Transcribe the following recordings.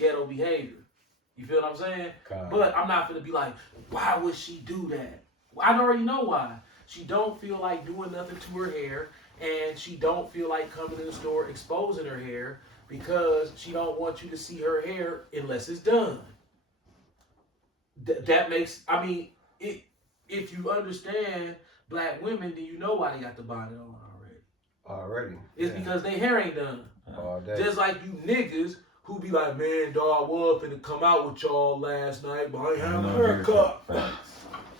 ghetto behavior. You feel what I'm saying? But I'm not gonna be like, why would she do that? I already know why. She don't feel like doing nothing to her hair, and she don't feel like coming to the store exposing her hair because she don't want you to see her hair unless it's done. That makes, I mean, if you understand black women, then you know why they got the bonnet on already. It's because their hair ain't done. All day. Just like you niggas who be like, man, dog, I was finna come out with y'all last night, but I ain't have a haircut. But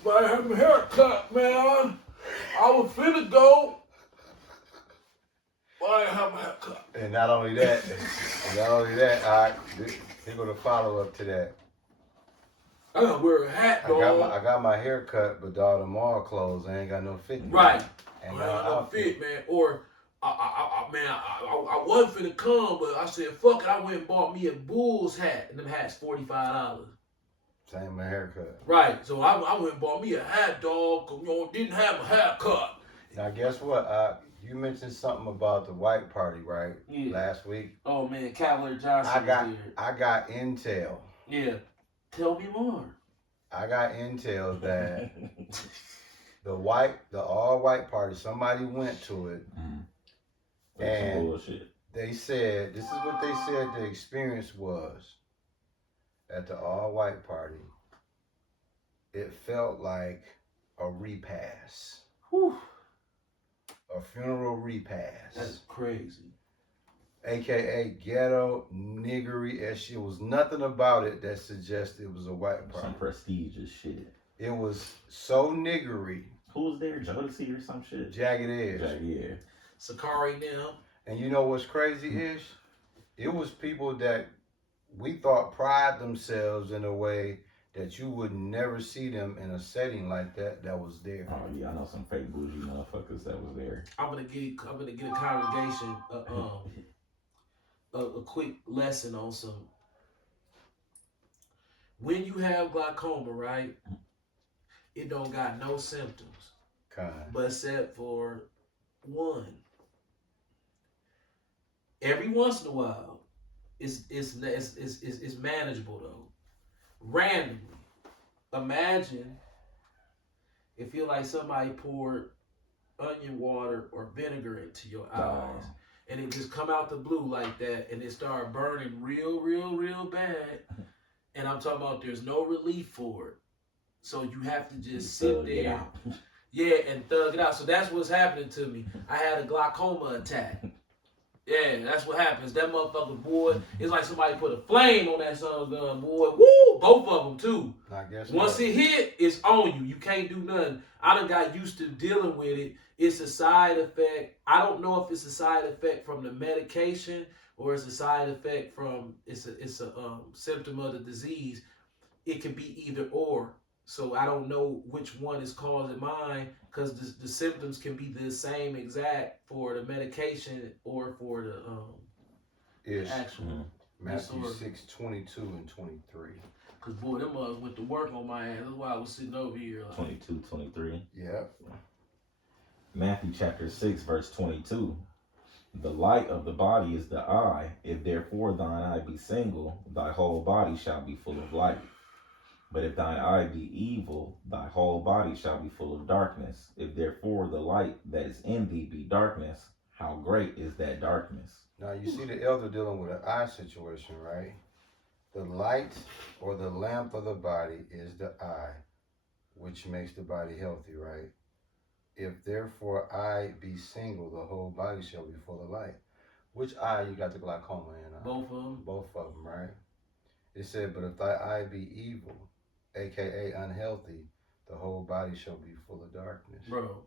I ain't have a haircut, man. I was finna go, but I ain't have a haircut. And not only that, all right, here go the follow up to that. I gotta wear a hat, dog. I got my hair cut, but all the mall clothes, I ain't got no fit. Right. And I ain't got no fit, man. Or I wasn't finna come, but I said, fuck it, I went and bought me a Bulls hat, and them hats $45. Same my haircut. Right. So I went and bought me a hat, dog, cause didn't have a haircut. Now guess what? You mentioned something about the white party, right? Yeah. Last week. Oh man, Cavalier Johnson I got intel. Yeah. Tell me more. I got intel that the all-white party, somebody went to it, and bullshit. They said, this is what they said the experience was at the all-white party. It felt like a repast. Whew. A funeral repast. That's crazy. AKA ghetto niggery as shit. Was nothing about it that suggested it was a white party. Some prestigious shit. It was so niggery. Who was there? Jodeci or some shit? Jagged Edge. Jagged Edge. Sakari now. And you know what's crazy is? It was people that we thought pride themselves in a way that you would never see them in a setting like that was there. Oh yeah, I know some fake bougie motherfuckers that was there. I'm gonna get a congregation a quick lesson on some. When you have glaucoma, right? It don't got no symptoms, but except for one. Every once in a while, it's manageable though. Randomly, imagine it feel like somebody poured onion water or vinegar into your eyes, and it just come out the blue like that, and it start burning real bad. And I'm talking about there's no relief for it, so you have to just sit there, and thug it out. So that's what's happening to me. I had a glaucoma attack. Yeah, that's what happens. That motherfucker, boy, it's like somebody put a flame on that son's gun, boy. Woo! Both of them, too. Once it hit, it's on you. You can't do nothing. I done got used to dealing with it. It's a side effect. I don't know if it's a side effect from the medication or it's a side effect from, it's a symptom of the disease. It can be either or. So I don't know which one is causing mine because the symptoms can be the same exact for the medication or for the actual Matthew 6:22 and 23. Because boy, them mothers went to work on my ass. That's why I was sitting over here. 22, 23. Yep. Matthew chapter 6 verse 22. The light of the body is the eye. If therefore thine eye be single, thy whole body shall be full of light. But if thine eye be evil, thy whole body shall be full of darkness. If therefore the light that is in thee be darkness, how great is that darkness? Now you see the elder dealing with an eye situation, right? The light or the lamp of the body is the eye, which makes the body healthy, right? If therefore eye be single, the whole body shall be full of light. Which eye you got the glaucoma in? Both of them. Both of them, right? It said, but if thy eye be evil, aka unhealthy, the whole body shall be full of darkness. Bro,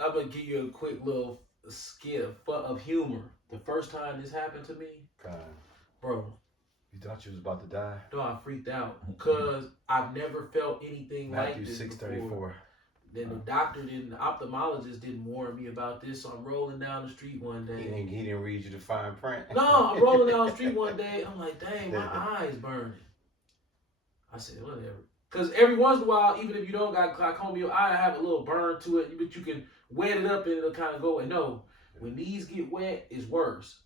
I'm going to give you a quick little skit of humor. The first time this happened to me, bro. You thought you was about to die? No, I freaked out because I've never felt anything like this Matthew 6:34. Then the the ophthalmologist didn't warn me about this, so I'm rolling down the street one day. He didn't read you the fine print? No, I'm rolling down the street one day. I'm like, dang, my eye's burning. I said, whatever. Because every once in a while, even if you don't got glaucoma, your eye have a little burn to it, but you can wet it up and it'll kind of go away. No, when these get wet, it's worse.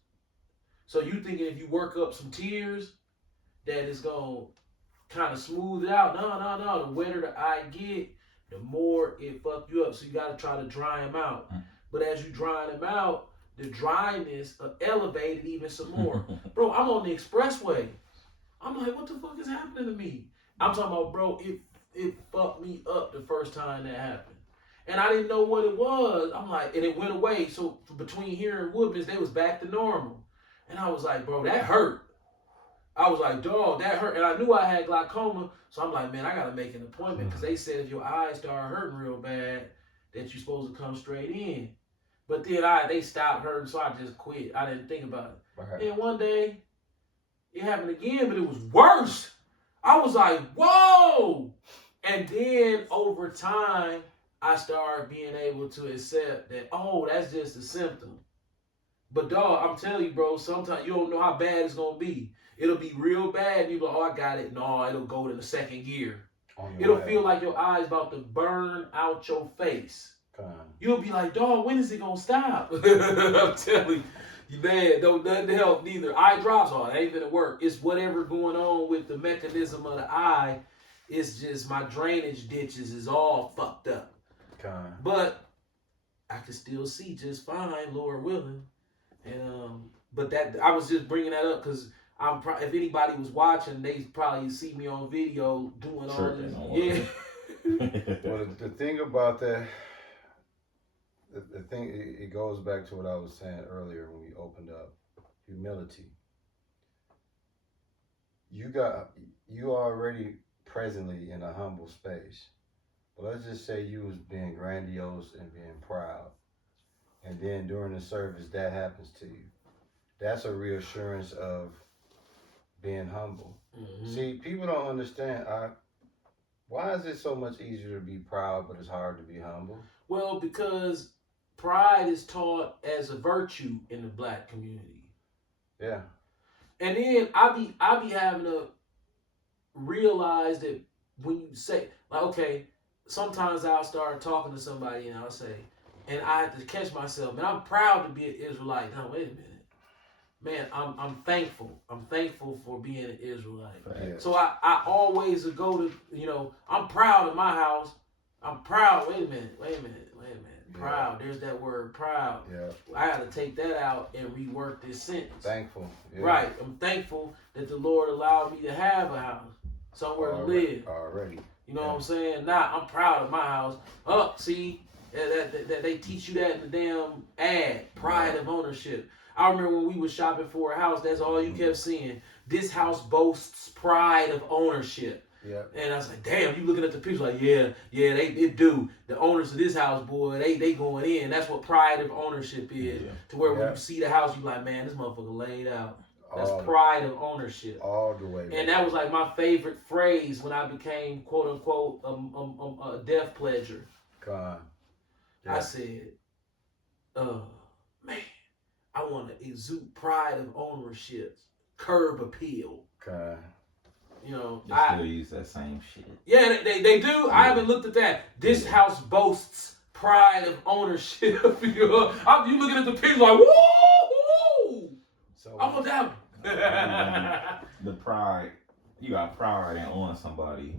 So you thinking if you work up some tears, that it's gonna kind of smooth it out? No. The wetter the eye get, the more it fuck you up. So you gotta try to dry them out. But as you dry them out, the dryness elevated even some more. Bro, I'm on the expressway. I'm like, what the fuck is happening to me? I'm talking about, bro, it fucked me up the first time that happened. And I didn't know what it was. I'm like, and it went away. So between here and Woodman's, they was back to normal. And I was like, bro, that hurt. I was like, dog, that hurt. And I knew I had glaucoma. So I'm like, man, I got to make an appointment. Because they said if your eyes start hurting real bad, that you're supposed to come straight in. But then they stopped hurting, so I just quit. I didn't think about it. Right. And one day, it happened again, but it was worse. I was like, whoa! And then over time, I started being able to accept that, oh, that's just a symptom. But dog, I'm telling you, bro, sometimes you don't know how bad it's going to be. It'll be real bad, and you're like, oh, I got it. No, it'll go to the second gear. It'll feel like your eye's about to burn out your face. You'll be like, dog, when is it going to stop? I'm telling you, man, don't nothing help neither. Eye drops, oh, that ain't going to work. It's whatever going on with the mechanism of the eye. It's just my drainage ditches is all fucked up. But I can still see just fine, Lord willing. And but that I was just bringing that up because if anybody was watching, they probably see me on video doing all this. Yeah. Well, the thing about that, the thing, it goes back to what I was saying earlier when we opened up, humility. You already presently in a humble space. But let's just say you was being grandiose and being proud. And then during the service, that happens to you. That's a reassurance of being humble. Mm-hmm. See, people don't understand. Why is it so much easier to be proud, but it's hard to be humble? Well, because pride is taught as a virtue in the black community. Yeah. And then I be having to realize that when you say, like, okay, sometimes I'll start talking to somebody and I'll say, and I have to catch myself, man, I'm proud to be an Israelite. No, wait a minute. Man, I'm thankful. I'm thankful for being an Israelite. Yes. So I always go to, I'm proud of my house. I'm proud. Wait a minute. Proud. There's that word proud. Yeah. I got to take that out and rework this sentence. Thankful. Yeah. Right. I'm thankful that the Lord allowed me to have a house, somewhere to live. Already. You know what I'm saying? Nah, I'm proud of my house. Oh, see, that they teach you that in the damn ad, pride of ownership. I remember when we were shopping for a house, that's all you kept seeing. This house boasts pride of ownership. Yeah. And I was like, damn, you looking at the picture like, yeah, they do. The owners of this house, boy, they going in. That's what pride of ownership is. Yeah. To where when you see the house, you like, man, this motherfucker laid out. That's pride of ownership. All the way. And that was like my favorite phrase when I became, quote unquote, a death pledger. God. Yeah. I said, man, I want to exude pride of ownership, curb appeal. God. I still use that same shit. Yeah, they do. Yeah. I haven't looked at that. This house boasts pride of ownership. You looking at the picture like, woo! So I want that one. The pride, you got pride in owning somebody.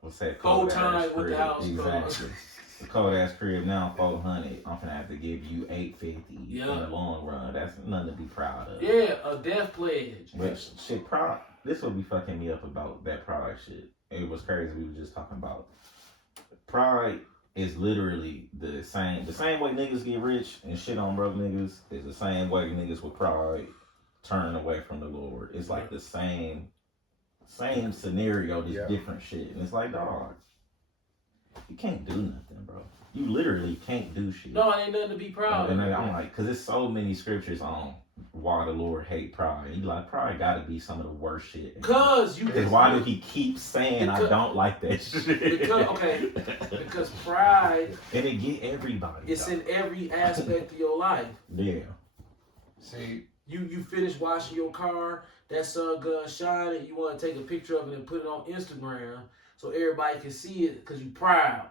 What's that? Cold time with the house. Exactly. The cold ass crib now $400. I'm gonna have to give you $850 in the long run. That's nothing to be proud of. Yeah, a death pledge. But shit, pride. This will be fucking me up about that pride shit. It was crazy. We were just talking about pride is literally the same way niggas get rich and shit on broke niggas is the same way niggas with pride turn away from the Lord. It's like the same scenario, just different shit. And it's like, dog, you can't do nothing, bro. You literally can't do shit. No, it ain't nothing to be proud of. And I'm like, because there's so many scriptures on why the Lord hate pride. You like, pride got to be some of the worst shit. Because why do he keep saying I don't like that shit? Because pride, and it get everybody. It's in every aspect of your life. Yeah. See, you finish washing your car, that sun gun shining, you want to take a picture of it and put it on Instagram so everybody can see it because you proud.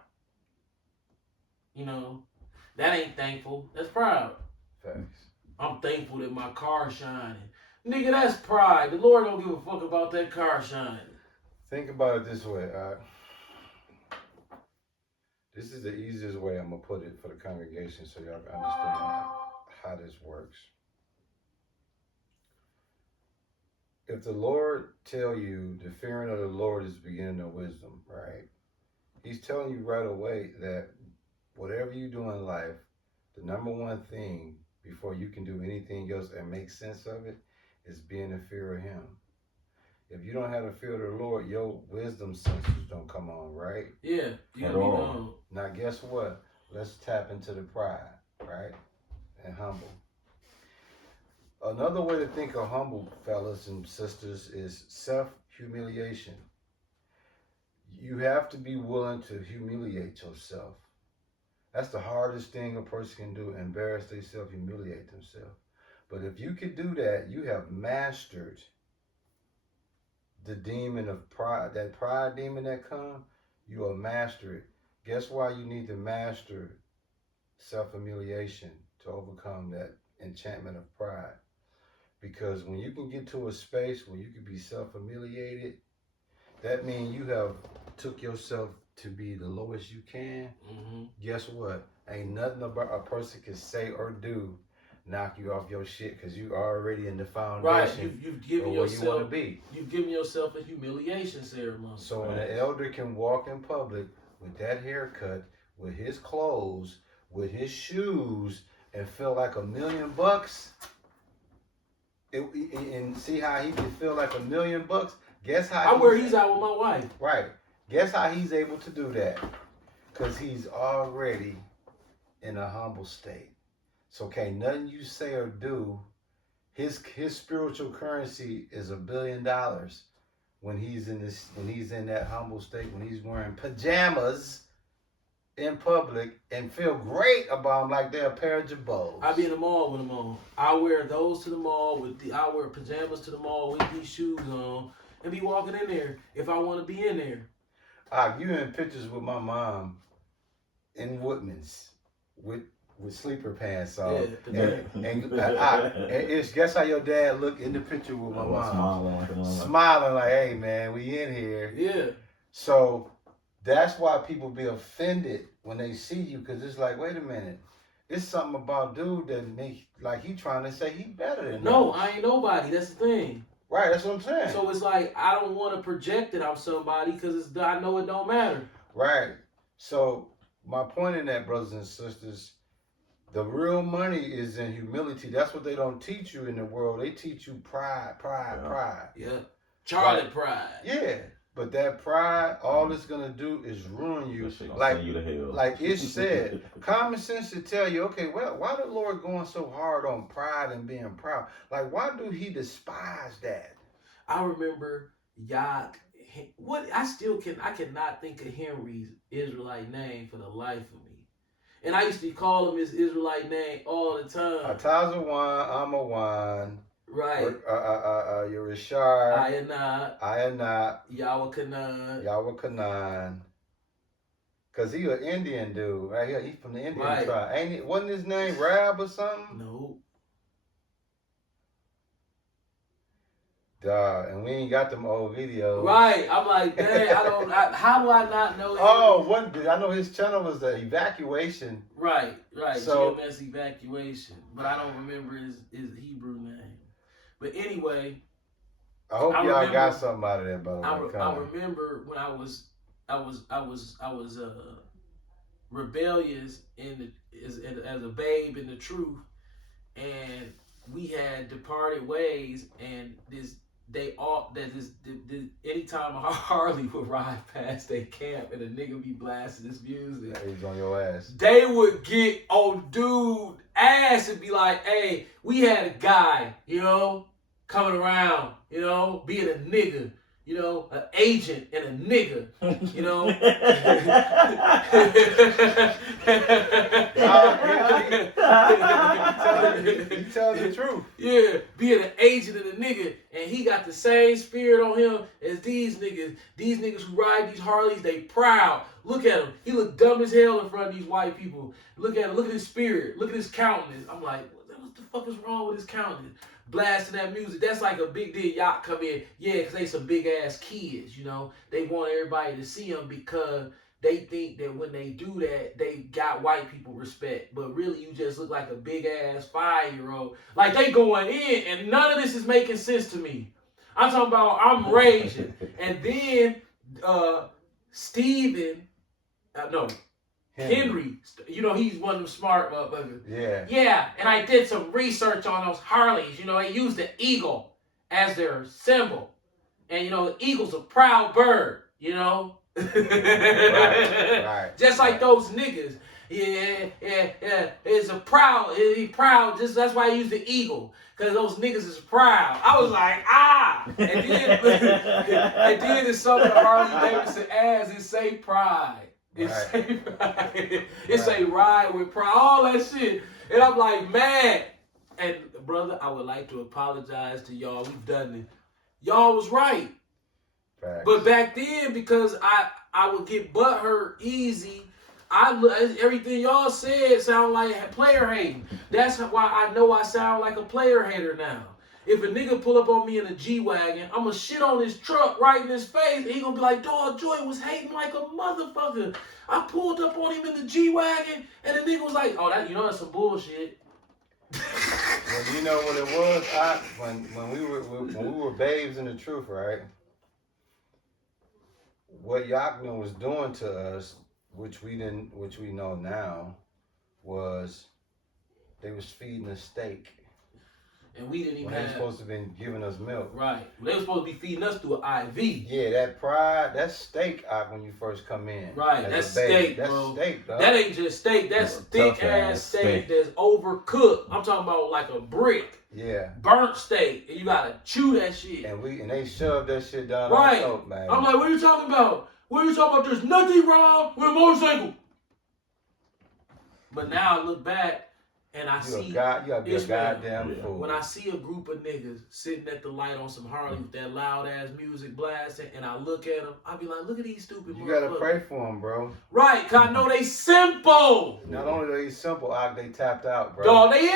That ain't thankful. That's proud. Thanks. I'm thankful that my car shining. Nigga, that's pride. The Lord don't give a fuck about that car shining. Think about it this way. This is the easiest way I'm gonna put it for the congregation, so y'all can understand how this works. If the Lord tell you the fearing of the Lord is the beginning of wisdom, right? He's telling you right away that whatever you do in life, the number one thing before you can do anything else and make sense of it is being in fear of him. If you don't have the fear of the Lord, your wisdom senses don't come on, right? Yeah, you At gotta be all. gone. Now guess what? Let's tap into the pride, right? And humble. Another way to think of humble, fellas and sisters, is self-humiliation. You have to be willing to humiliate yourself. That's the hardest thing a person can do, embarrass themselves, humiliate themselves. But if you could do that, you have mastered the demon of pride. That pride demon that comes, you will master it. Guess why you need to master self-humiliation to overcome that enchantment of pride? Because when you can get to a space where you can be self-humiliated, that means you have took yourself to be the lowest you can. Mm-hmm. Guess what? Ain't nothing about a person can say or do knock you off your shit, because you already in the foundation. Right, you've given where you want to yourself, be. you've given yourself a humiliation ceremony. So when an elder can walk in public with that haircut, with his clothes, with his shoes, and feel like $1 million, and see how he can feel like $1 million. Guess how? I wear these out with my wife. Right. Guess how he's able to do that? Because he's already in a humble state. So can't nothing you say or do. His spiritual currency is $1 billion when he's in that humble state, when he's wearing pajamas in public and feel great about them like they're a pair of Jabos. I be in the mall with them on. I wear those to the mall I wear pajamas to the mall with these shoes on and be walking in there if I want to be in there. You in pictures with my mom in Woodman's with sleeper pants on. Yeah, and it's guess how your dad look in the picture with my mom. Smiling like, hey man, we in here. Yeah. So that's why people be offended when they see you, because it's like, wait a minute, it's something about dude that make like he trying to say he better than No, us. I ain't nobody. That's the thing. Right, that's what I'm saying. So it's like I don't want to project that I'm somebody because I know it don't matter. Right. So my point in that, brothers and sisters, the real money is in humility. That's what they don't teach you in the world. They teach you pride. Yeah. Charlie Right. pride. Yeah. But that pride, all it's gonna do is ruin you. Send you to hell. Like Ish said, common sense should tell you, okay, well, why the Lord going so hard on pride and being proud? Like, why do he despise that? I remember I cannot think of Henry's Israelite name for the life of me. And I used to call him his Israelite name all the time. Atazawan, Amawan, Right. Yerishar, Ayanat, Yahweh Canaan. Yahweh Canaan. Cause he an Indian dude, right here. He's from the Indian Right. tribe. Ain't it? Wasn't his name Rab or something? No. Duh, and we ain't got them old videos. Right. I'm like, dang, how do I not know him? Oh, I know his channel was the evacuation. Right. So- GMS evacuation. But I don't remember his Hebrew name. But anyway, I hope I y'all remember- got something out of that, by the way. I remember when I was rebellious as a babe in the truth, and we had departed ways, and anytime a Harley would ride past their camp and a nigga be blasting this music, He's on your ass. they would get on dude ass and be like, hey, we had a guy, coming around, being a nigga, an agent and a nigga, He tells the truth. Yeah, being an agent and a nigga, and he got the same spirit on him as these niggas. These niggas who ride these Harleys, they proud. Look at him. He look dumb as hell in front of these white people. Look at him. Look at his spirit. Look at his countenance. I'm like, what what the fuck is wrong with his countenance? Blasting that music. That's like a big deal. Y'all come in, yeah, because they some big ass kids, you know. They want everybody to see them because they think that when they do that, they got white people respect. But really, you just look like a big ass 5-year-old. Like they going in, and none of this is making sense to me. I'm talking about I'm raging. And then Steven, no, Henry, you know, he's one of them smart motherfuckers. Yeah. Yeah, and I did some research on those Harleys. You know, they use the eagle as their symbol. And, you know, the eagle's a proud bird, you know? Right. Just like those niggas. Yeah. It's a proud, he's proud. That's why I use the eagle. Because those niggas is proud. I was like, ah! And then it's some of the Harley Davidson ads, it say pride. It say pride. It say ride with pride. All that shit. And I'm like, man. And brother, I would like to apologize to y'all. We've done it. Y'all was right. Facts. But back then, because I would get butthurt easy, everything y'all said sound like player hating. That's why I know I sound like a player hater now. If a nigga pull up on me in a G-Wagon, I'm gonna shit on his truck right in his face, and he gonna be like, dog, Joy was hating like a motherfucker. I pulled up on him in the G-Wagon, and the nigga was like, oh, that, you know, that's some bullshit. Well, you know what it was? When we were babes in the truth, right? What Yakna was doing to us, which we know now, was they was feeding us steak. And we didn't even They were supposed to have been giving us milk. Right. They were supposed to be feeding us through an IV. Yeah, that pride, that's steak when you first come in. Right, that's steak, bro. That's steak, dog. That ain't just steak. That's thick ass steak that's overcooked. I'm talking about like a brick. Yeah. Burnt steak. And you gotta chew that shit. And they shoved that shit down right. our throat, man. I'm like, what are you talking about? What are you talking about? There's nothing wrong with a motorcycle. But now I look back and I see you gotta be a goddamn fool. When I see a group of niggas sitting at the light on some Harley with that loud ass music blasting, and I look at them, I be like, look at these stupid motherfuckers. You gotta pray for them, bro. Right, cause I know they simple. Not only are they simple, they tapped out, bro. Dog, they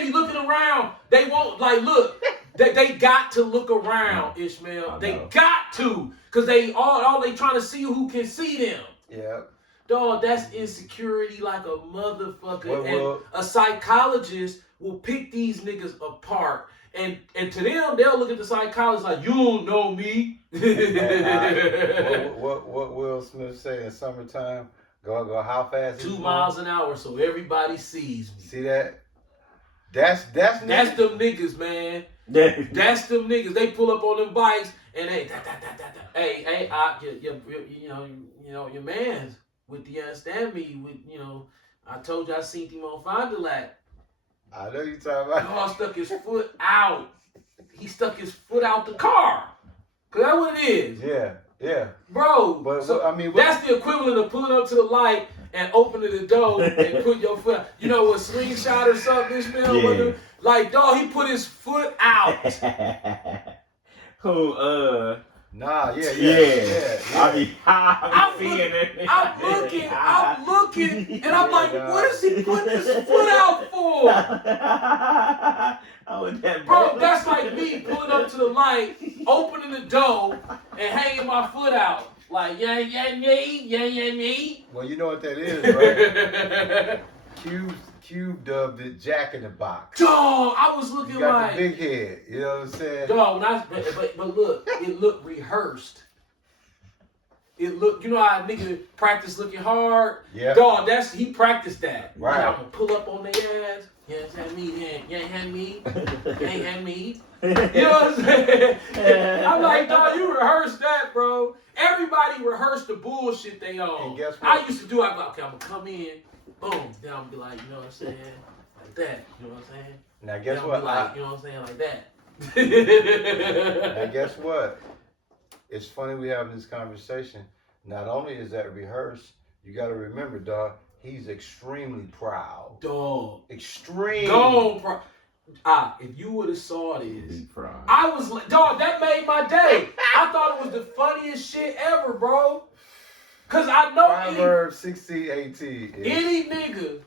be looking around. They won't, like, look, they got to look around, Ishmael. They got to, cause they all they trying to see who can see them. Yeah. Dog, that's insecurity like a motherfucker. And a psychologist will pick these niggas apart. And to them, they'll look at the psychologist like, you don't know me. What Will Smith say in Summertime? Go how fast? 2 miles an hour so everybody sees me. See that? That's them niggas, man. That's them niggas. They pull up on them bikes and they hey, you know, your man's with the understand me with, you know, I told you I seen him on Fond du Lac. I know you talking about. Dog stuck his foot out. He stuck his foot out the car. Cause that's what it is. Yeah. Bro, but so I mean, that's the equivalent of pulling up to the light and opening the door and put your foot out. You know what, slingshot or something, Ishmael? Yeah. Like, dog, he put his foot out. Who, Nah, yeah. I'm looking, and I'm like, what is he putting his foot out for? Bro, that's like me pulling up to the light, opening the door, and hanging my foot out. Like, yeah, me. Well, you know what that is, right? Cube dubbed it Jack in the Box. Dog, I was looking you got like the big head. You know what I'm saying? Dog, but look, it looked rehearsed. It looked, you know how a nigga practice looking hard? Yeah. Dog, he practiced that. Right. Like, I'm gonna pull up on their ass. You ain't had me. You ain't had me. You know what I'm saying? I'm like, dog, you rehearsed that, bro. Everybody rehearsed the bullshit they own. And guess what? I used to do, I'm like, okay, I'm gonna come in, boom. Then I'm gonna be like, you know what I'm saying? Like that. You know what I'm saying? Now guess then what? Like, you know what I'm saying? Like that. Now guess what? It's funny we having this conversation. Not only is that rehearsed, you got to remember, dog, he's extremely proud. Dog. Extreme. Dog. If you would have saw this, I was like, dog, that made my day. I thought it was the funniest shit ever, bro. Because I know Proverbs 16:18. any nigga,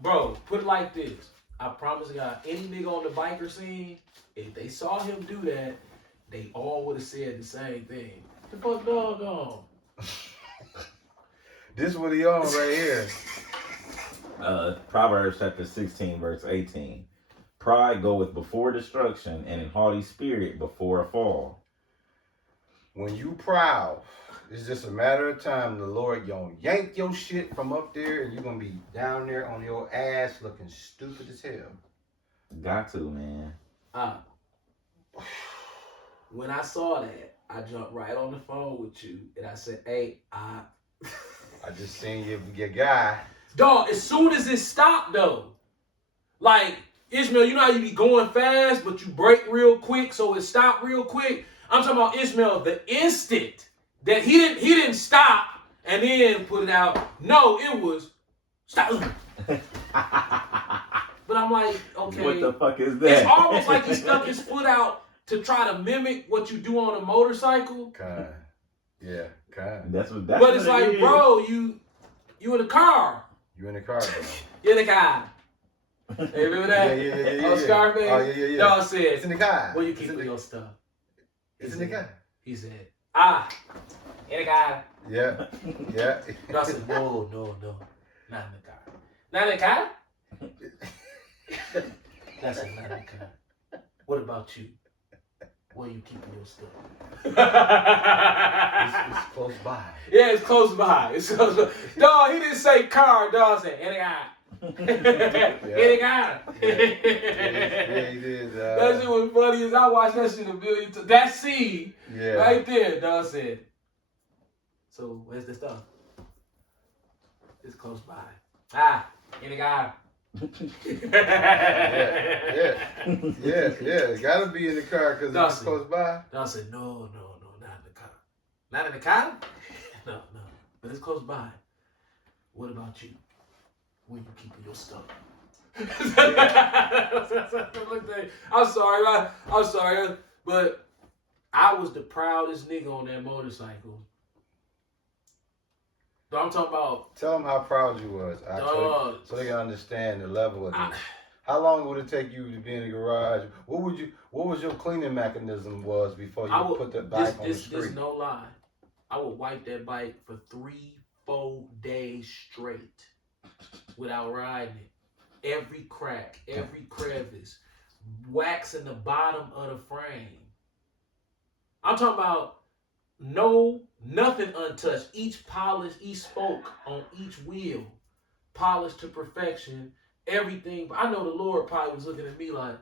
bro, put it like this. I promise God, any nigga on the biker scene, if they saw him do that, they all would have said the same thing. The fuck dog on? This what he on right here. Proverbs chapter 16, verse 18. Pride goeth before destruction, and an haughty spirit before a fall. When you proud, it's just a matter of time. The Lord gonna yank your shit from up there, and you're gonna be down there on your ass looking stupid as hell. Got to, man. When I saw that, I jumped right on the phone with you, and I said, "Hey, I just seen your guy. dog." As soon as it stopped, though, like Ishmael, you know how you be going fast, but you brake real quick, so it stopped real quick. I'm talking about Ishmael. The instant that he didn't stop and then put it out. No, it was stop. But I'm like, okay. What the fuck is that? It's almost like he stuck his foot out to try to mimic what you do on a motorcycle. Kind. Yeah, kind. That's But what it's it like, is. bro, you in the car. You in the car, bro. You're in the car. Hey, remember that? Yeah. Oh, Scarface? Oh, yeah. Dog It's said, in the car. where you It's keep in the- your stuff? It's in the car. He said, in the car. Yeah. I said, no, not in the car. Not in the car? That's it, not in the car. What about you? Where you keeping your stuff? It's close by. Yeah, it's close by. It's close by. Dog, he didn't say car. Dog said, in the car. In the car. Yeah, he did. That shit was funny as I watched that shit a million times. That scene Yeah. right there, dog said. So where's the stuff? It's close by. In the car. Yeah. It gotta be in the car because it's Dawson. close by. Dog said, no, not in the car. Not in the car? No. But it's close by. What about you? Where you keeping your stuff? I'm sorry, but I was the proudest nigga on that motorcycle. Dog, I'm talking about. Tell them how proud you was, Dog. so they can understand the level of this. How long would it take you to be in the garage? What was your cleaning mechanism was before you put the bike on the street? This no lie. I would wipe that bike for 3-4 days straight without riding it. Every crack, every crevice, waxing the bottom of the frame. I'm talking about nothing untouched. Each polish, each spoke on each wheel, polished to perfection. Everything. But I know the Lord probably was looking at me like,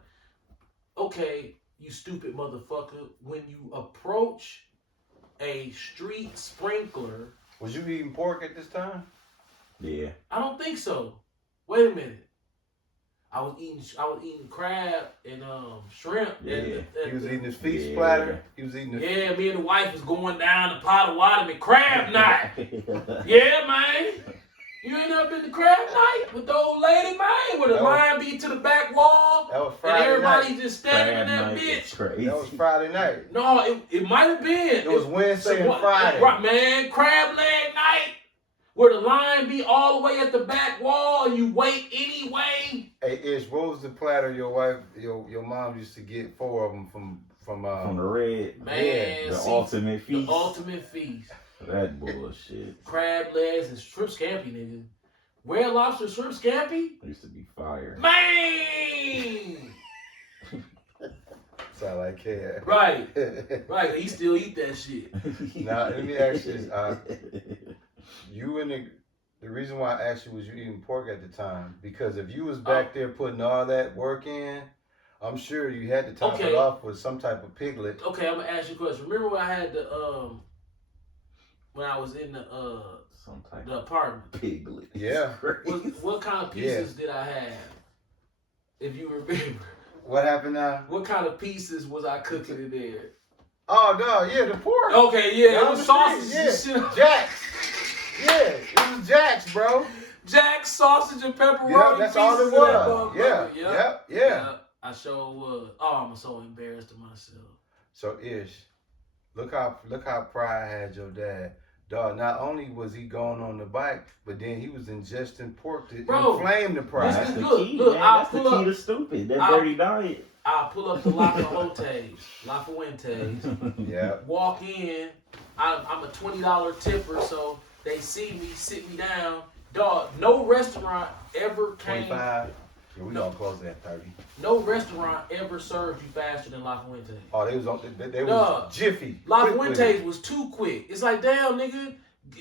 okay, you stupid motherfucker. When you approach a street sprinkler. Was you eating pork at this time? Yeah. I don't think so. Wait a minute. I was eating crab and shrimp. Yeah. He was eating his feast Yeah. platter. He was eating the Yeah, me and the wife was going down the pot of water and crab night. Yeah, man. You ain't never been to crab night with the old lady, man, where the line be to the back wall That was and Friday everybody night. just standing in Crab that night bitch. is crazy. That was Friday night. No, it might have been. It was Wednesday and Friday. Right, man. Crab leg night, where the line be all the way at the back wall and you wait anyway. Hey, Ish, what was the platter your wife, your mom used to get 4 of them from From the red. Man, The see, ultimate feast. The ultimate feast. That bullshit. Crab legs and shrimp scampi, nigga. Red lobster shrimp scampi? Used to be fire. Man! Sound like care. Right. Right, he still eat that shit. Now, let me ask you this. You and the reason why I asked you was you eating pork at the time. Because if you was back there putting all that work in, I'm sure you had to top it off with some type of piglet. Okay, I'm gonna ask you a question. Remember when I had the when I was in the Some type the of apartment? piglet. Yeah. What kind of pieces did I have? If you remember. What happened now? What kind of pieces was I cooking in there? Oh, no, yeah, the pork. Okay, yeah, Down it was the sausage street, and shit. Jack's. Yeah, it was Jack's, bro. Jack's, sausage, and pepperoni. Yeah, that's all it pieces of that was. motherfucker. Yeah. I sure was. Oh, I'm so embarrassed of myself. So Ish, look how Pride had your dad Dog, not only was he going on the bike, but then he was ingesting pork to Bro, inflame the price. That's the Look, key, look, man. I'll That's the pull key up- to stupid. That I'll- dirty diet. I pull up to La Fuentes, Yeah. walk in. I'm a $20 tipper, so they see me, sit me down. Dog, no restaurant ever came. 25. Yeah, we No. gonna close at 30. No restaurant ever served you faster than La Fuentes. Oh, they was on. They Dog. was jiffy. La quick with Fuentes it. was too quick. It's like, damn, nigga.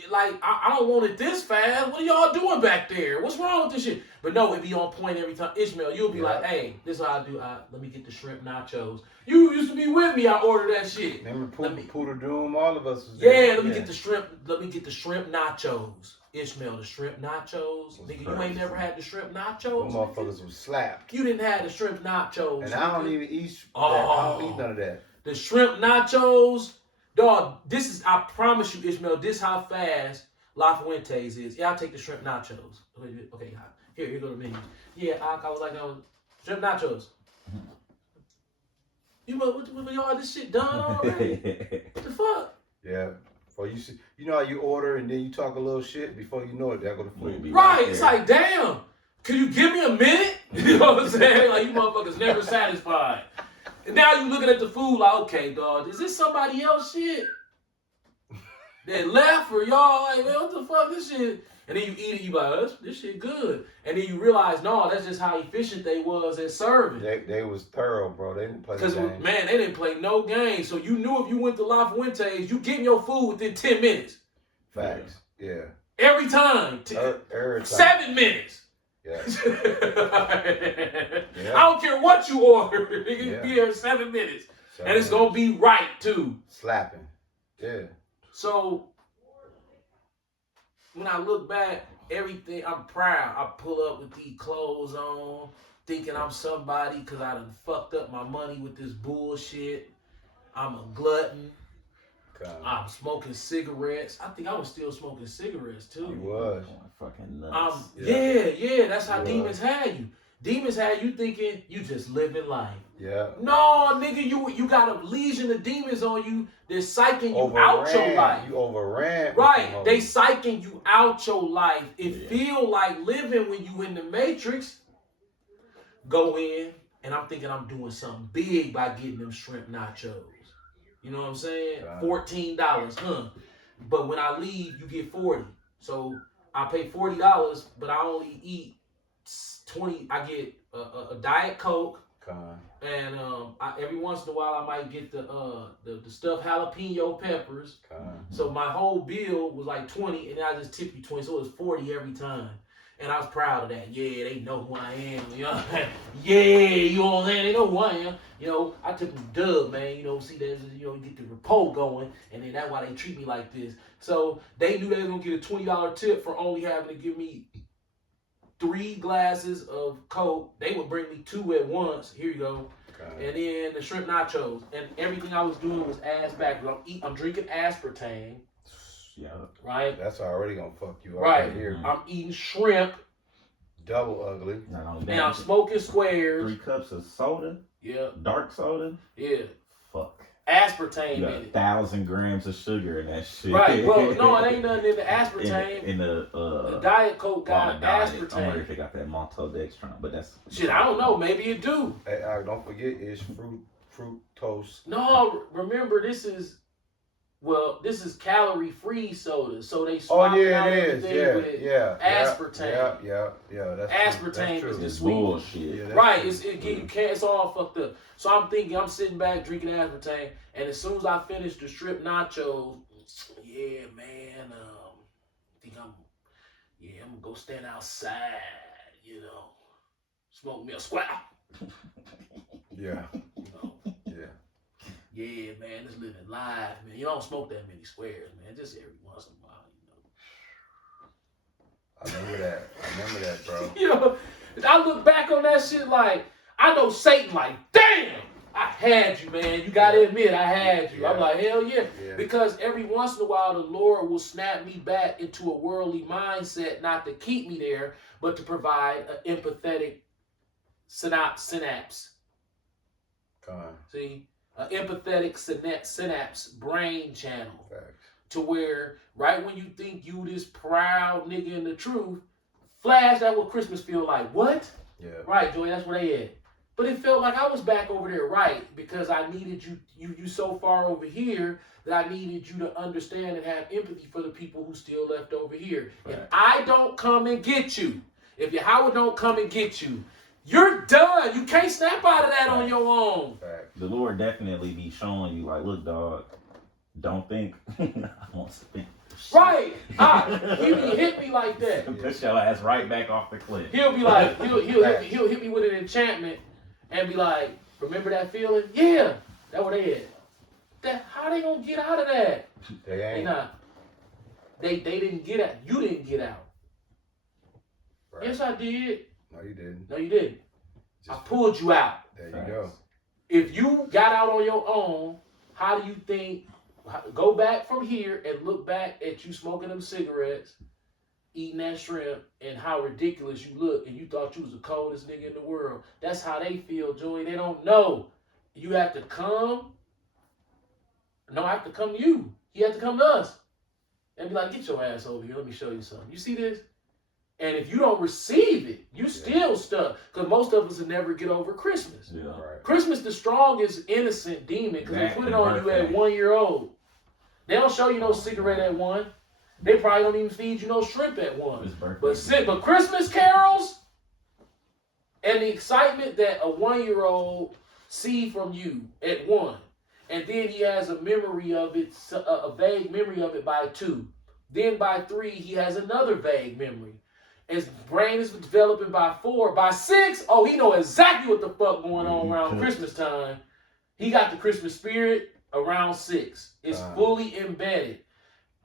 Like, I don't want it this fast. What are y'all doing back there? What's wrong with this shit? But no, it be on point every time. Ishmael, you'll be Yeah. like, hey, this is how I do. Let me get the shrimp nachos. You used to be with me. I ordered that shit. Remember Let me- Poodle Doom? All of us was Yeah, there. let me get the shrimp. Let me get the shrimp nachos. Ishmael, the shrimp nachos. Was Nigga, you crazy. ain't never had the shrimp Them nachos. nigga? motherfuckers was slapped. You didn't have the shrimp nachos. And I don't nigga. even eat that. I Oh. don't eat none of that. The shrimp nachos, dog. This is, I promise you, Ishmael. This how fast La Fuentes is. Yeah, I'll take the shrimp nachos. Okay, here go the menu. Yeah, I was like, shrimp nachos. What y'all this shit done already? What the fuck? Yeah. For you see, you know how you order and then you talk a little shit before you know it, there go the We'll food. be Right? It's there. like, damn. Could you give me a minute? You know what I'm saying? Like, you motherfuckers never satisfied. And now you looking at the food like, okay, dog, is this somebody else shit? That left or y'all like, man, what the fuck this shit? And then you eat it, you like, oh, this shit good. And then you realize, no, that's just how efficient they was at serving. They was thorough, bro. They didn't play the Because, game. man, they didn't play no games. So you knew if you went to La Fuentes, you getting your food within 10 minutes. Facts. Yeah. Every time. Every time. 7 minutes. Yeah. I Yeah. don't care what you order. It can Yeah. be here in 7 minutes. So, And it's going to be right, too. slapping. Yeah. So, when I look back, everything, I'm proud. I pull up with these clothes on, thinking I'm somebody because I done fucked up my money with this bullshit. I'm a glutton. Come. I'm smoking cigarettes. I think I was still smoking cigarettes, too. You was. Going fucking nuts. Yeah, that's how You demons had you. Demons had you thinking you just living life. Yeah. No, nigga, you got a legion of demons on you. They're psyching you out your life. You overran. with Right, them they hoes. psyching you out your life. It Yeah. feel like living when you in the Matrix. Go in, and I'm thinking I'm doing something big by getting them shrimp nachos. You know what I'm saying? Right. $14, huh? But when I leave, you get 40. So I pay $40, but I only eat 20. I get a Diet Coke, Come. and every once in a while I might get the stuffed jalapeno peppers. Come. So my whole bill was like 20, and then I just tip you 20, so it was 40 every time. And I was proud of that. Yeah, they know who I am. You know? Yeah, you know what I'm saying? They know who I am. You know, I took them dub, man. You know, see, there's, you know, get the rapport going, and then that's why they treat me like this. So they knew they was gonna get a $20 tip for only having to give me 3 glasses of Coke. They would bring me 2 at once. Here you go. Come. And then the shrimp nachos. And everything I was doing was ass backwards. I'm drinking aspartame, Yeah. right? That's already gonna fuck you up Right. here. I'm eating shrimp, Double ugly. Not only and I'm that, smoking squares. 3 cups of soda, Yeah, dark soda. yeah. Fuck. Aspartame You got in it. 1,000 grams of sugar in that shit. Right. Well, no, it ain't nothing in the aspartame. In the The Diet Coke got I wonder aspartame. if they got that maltodextrin, but that's Shit, I don't know. Maybe it do. Hey, don't forget it's fructose. No, remember this is calorie-free soda. So they Oh swapping yeah, out it is. everything with Yeah. aspartame. Yeah. That's Aspartame true. is the it's sweet. bullshit. Yeah, that's Right, true. it's all fucked up. So I'm thinking, I'm sitting back drinking aspartame, and as soon as I finish the strip nachos, yeah, man, I'm gonna go stand outside, you know, smoke me a square, Yeah. you know. Yeah. Yeah, man, just living life, man. You don't smoke that many squares, man. Just every once in a while, you know. I remember that, bro. You know, I look back on that shit like, I know Satan like, damn, I had you, man. You gotta admit, I had you. I'm Yeah. like, hell yeah. Yeah. Because every once in a while, the Lord will snap me back into a worldly mindset, not to keep me there, but to provide an empathetic synapse. Come on. See? An empathetic synapse brain channel. Facts. to where right when you think you this proud nigga in the truth, flash, that what Christmas feel like. What? Yeah. Right, Joey, that's where they at. But it felt like I was back over there, right? Because I needed you so far over here that I needed you to understand and have empathy for the people who still left over here. Right. If I don't come and get you, if your Howard don't come and get you, you're done. You can't snap out of that on your own. Fact. The Lord definitely be showing you, like, look, dog, don't think I won't spend. Right. He hit me like that. Push your ass right back off the cliff. He'll be like, he'll hit me with an enchantment and be like, remember that feeling? Yeah. That's where they at. How they gonna get out of that? They ain't. They didn't get out. You didn't get out. Right. Yes, I did. No, you didn't. No, you didn't. I Just, pulled you out. there you go. If you got out on your own, how do you think? Go back from here and look back at you smoking them cigarettes, eating that shrimp, and how ridiculous you look, and you thought you was the coldest nigga in the world. That's how they feel, Joey. They don't know. You have to come. No, I have to come to you. He had to come to us. And be like, get your ass over here. Let me show you something. You see this? And if you don't receive it, you still stuck. Because most of us will never get over Christmas. Yeah. Right. Christmas, the strongest innocent demon, because they put it on you at 1 year old. They don't show you no cigarette at 1. They probably don't even feed you no shrimp at 1. But Christmas carols and the excitement that a 1-year-old see from you at 1, and then he has a memory of it, a vague memory of it by 2. Then by 3, he has another vague memory. His brain is developing by 4. By 6, oh, he know exactly what the fuck going on around Christmas time. He got the Christmas spirit around 6. It's fully embedded.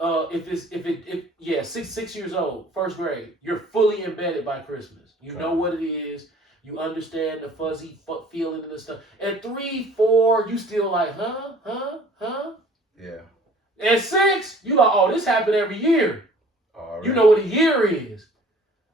If 6 years old, first grade, you're fully embedded by Christmas. You know what it is. You understand the fuzzy feeling and the stuff. At 3, 4, you still like, huh? Yeah. At 6, you like, oh, this happened every year. Already. You know what a year is.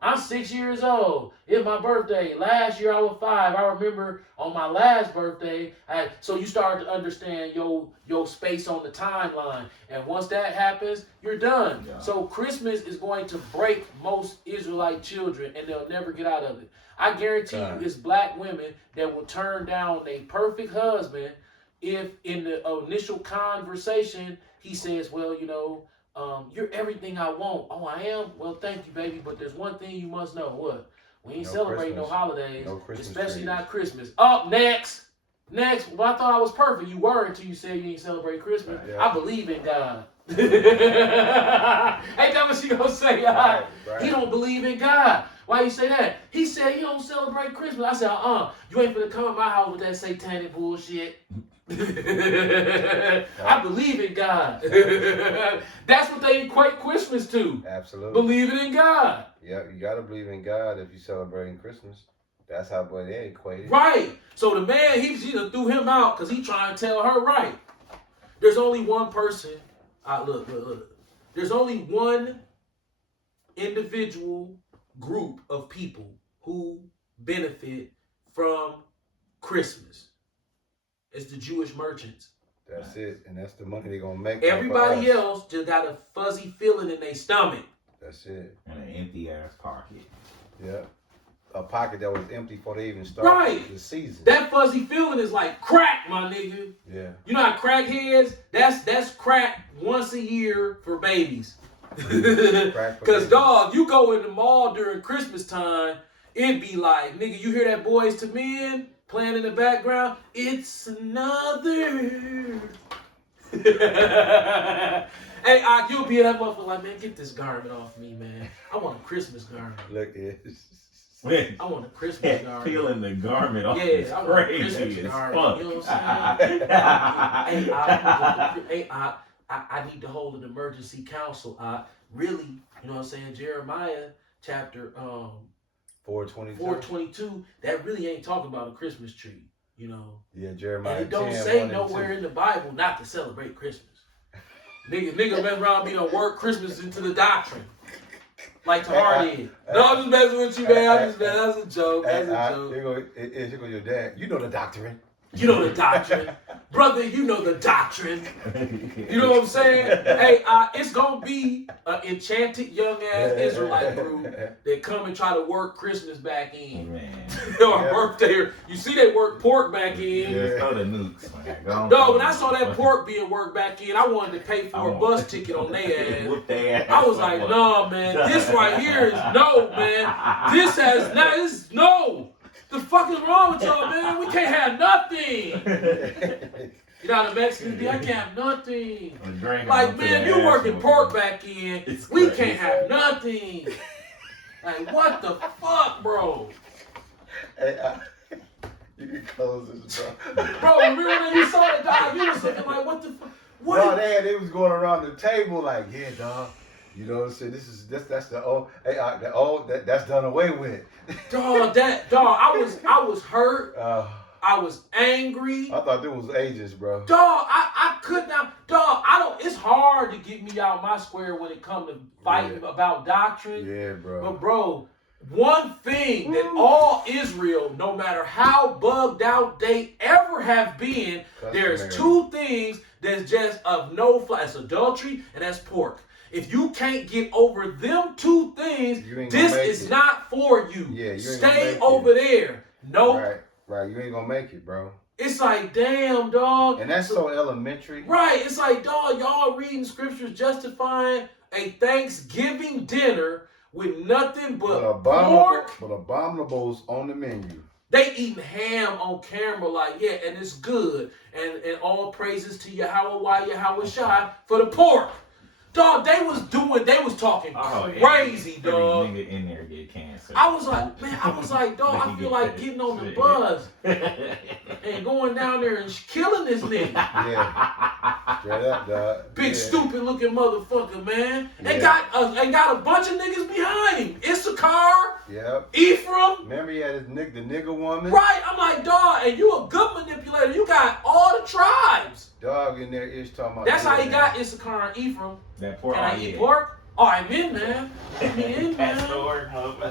I'm 6 years old. It's my birthday. Last year I was 5. I remember on my last birthday. So you start to understand your space on the timeline. And once that happens, you're done. Yeah. So Christmas is going to break most Israelite children, and they'll never get out of it. I guarantee you it's black women that will turn down a perfect husband if in the initial conversation he says, well, you know, you're everything I want. Oh, I am? Well, thank you, baby. But there's one thing you must know. What? We ain't celebrating no holidays, especially trees. not Christmas. Up next. Well, I thought I was perfect. You were until you said you ain't celebrate Christmas. Yeah. I believe in God. Ain't that what she gonna say? Right. He don't believe in God. Why you say that? He said he don't celebrate Christmas. I said, you ain't finna come to my house with that satanic bullshit. I believe in God. That's what they equate Christmas to. Absolutely. Believing in God. Yeah, you gotta believe in God if you're celebrating Christmas. That's how they equate it. Right. So the man, he done threw him out because he trying to tell her right. There's only one person. Look. There's only one individual group of people who benefit from Christmas. It's the Jewish merchants. That's it. And that's the money they're gonna make. Everybody else just got a fuzzy feeling in their stomach. That's it. And an empty ass pocket. Yeah. A pocket that was empty before they even started the season. That fuzzy feeling is like crack, my nigga. Yeah. You know how crackheads, that's crack once a year for babies. Because, dog, you go in the mall during Christmas time, it'd be like, nigga, you hear that Boys to Men playing in the background? It's another. Hey, you'll be in that motherfucker like, man, get this garment off me, man. I want a Christmas garment. Look, I want a Christmas garment. Peeling the garment off. Yeah, I want a Christmas garment. You know what I'm saying? I need to hold an emergency council. Really, you know what I'm saying? Jeremiah chapter 4:22. That really ain't talking about a Christmas tree, you know. Yeah, Jeremiah. And it don't say nowhere in the Bible not to celebrate Christmas. Nigga mess around me to work Christmas into the doctrine. Like Tahar did. No, I'm just messing with you, man. That's a joke. That's a joke. Here go your dad. You know the doctrine. You know the doctrine. Brother, you know the doctrine. You know what I'm saying? Hey, it's going to be an enchanted young ass Israelite group that come and try to work Christmas back in. Man. Or work there. You see they work pork back in. Yeah. Throw the nukes, man. Go No, when I saw that pork being worked back in, I wanted to pay for a bus ticket on their ass. Whoop their ass. I was like, no, man, this right here is no, man. This has not, this, no. The fuck is wrong with y'all, man? We can't have nothing. You know, the Mexicans be, I can't have nothing. Like, man, you working pork back in, we can't have nothing. Like, what the fuck, bro? Hey, you can close this, bro. Bro, remember when you saw the dog, you was looking like, what the fuck? What? No, they was going around the table like, yeah, dog. You know what I'm saying? That's the old, that's done away with. Dog, I was hurt. I was angry. I thought there was agents, bro. Dog, I could not. Dog, it's hard to get me out my square when it comes to fighting about doctrine. Yeah, bro. But bro, one thing that all Israel, no matter how bugged out they ever have been, there's two things that's just of no fly. It's adultery and that's pork. If you can't get over them two things, this is not for you. Yeah, you ain't Stay over there. No. Right. You ain't gonna make it, bro. It's like, damn, dog. And that's so elementary. Right. It's like, dog, y'all reading scriptures justifying a Thanksgiving dinner with nothing but pork. But abominables on the menu. They eating ham on camera like, yeah, and it's good. And all praises to Yahweh Shai for the pork. Dog, they was talking crazy, dog. Every nigga in there get cancer. I was like, dog, I feel like getting on the bus and going down there and killing this nigga. Yeah. Straight up, dog. Big stupid looking motherfucker, man. And got a bunch of niggas behind him. Issachar. Yep. Ephraim. Remember he had the nigga woman? Right. I'm like, dog, and you a good manipulator. You got all the tribes. Dog in there is talking about. That's how he got Issachar and Ephraim. That pork. Can I eat pork? Oh, I'm in, man. Put me in, man.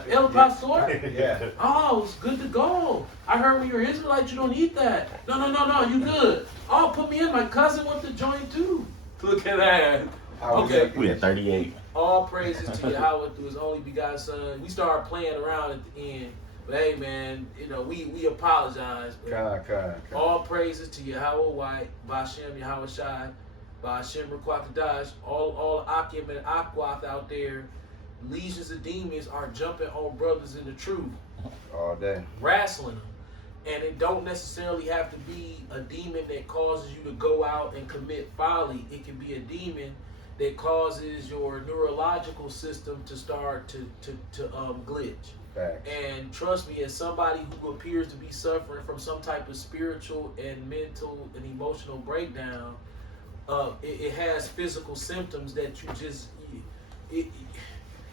El Pastor? Yeah. Oh, it's good to go. I heard when you're Israelite, you don't eat that. No, you good. Oh, put me in. My cousin went to join too. Look at that. Okay. We at 38. All praises to Yahweh through his only begotten son. We started playing around at the end. But hey, man, you know, we apologize. All praises to Yahweh White, Bashem Yahweh Shai, Bashem Rukwakadash, all Akim and Akwath out there. Legions of demons are jumping on brothers in the truth. All day. Wrestling them. And it don't necessarily have to be a demon that causes you to go out and commit folly. It can be a demon that causes your neurological system to start to glitch. Facts. And trust me, as somebody who appears to be suffering from some type of spiritual and mental and emotional breakdown, it has physical symptoms that you just,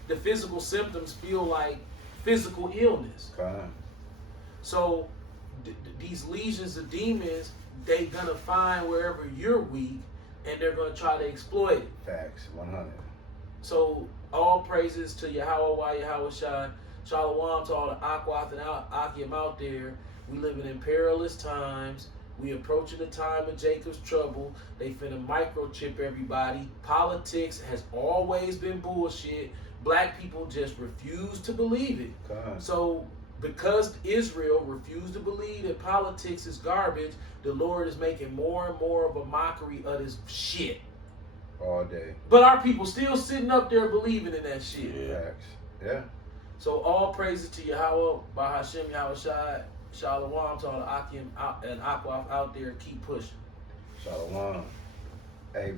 the physical symptoms feel like physical illness. So these legions of demons, they gonna find wherever you're weak, and they're gonna try to exploit it. Facts, 100. So all praises to Yahweh, Yahweh Shai. Shalom to all the Akwath and Akim out there. We living in perilous times. We approaching the time of Jacob's trouble. They finna microchip everybody. Politics has always been bullshit. Black people just refuse to believe it. So because Israel refused to believe that politics is garbage, the Lord is making more and more of a mockery of this shit. All day. But our people still sitting up there believing in that shit. Facts. Yeah. So all praises to Yahweh, Bahashem Yahweh Shai, Shalom to all the Akim and Akwath out there. Keep pushing. Shalom. Hey,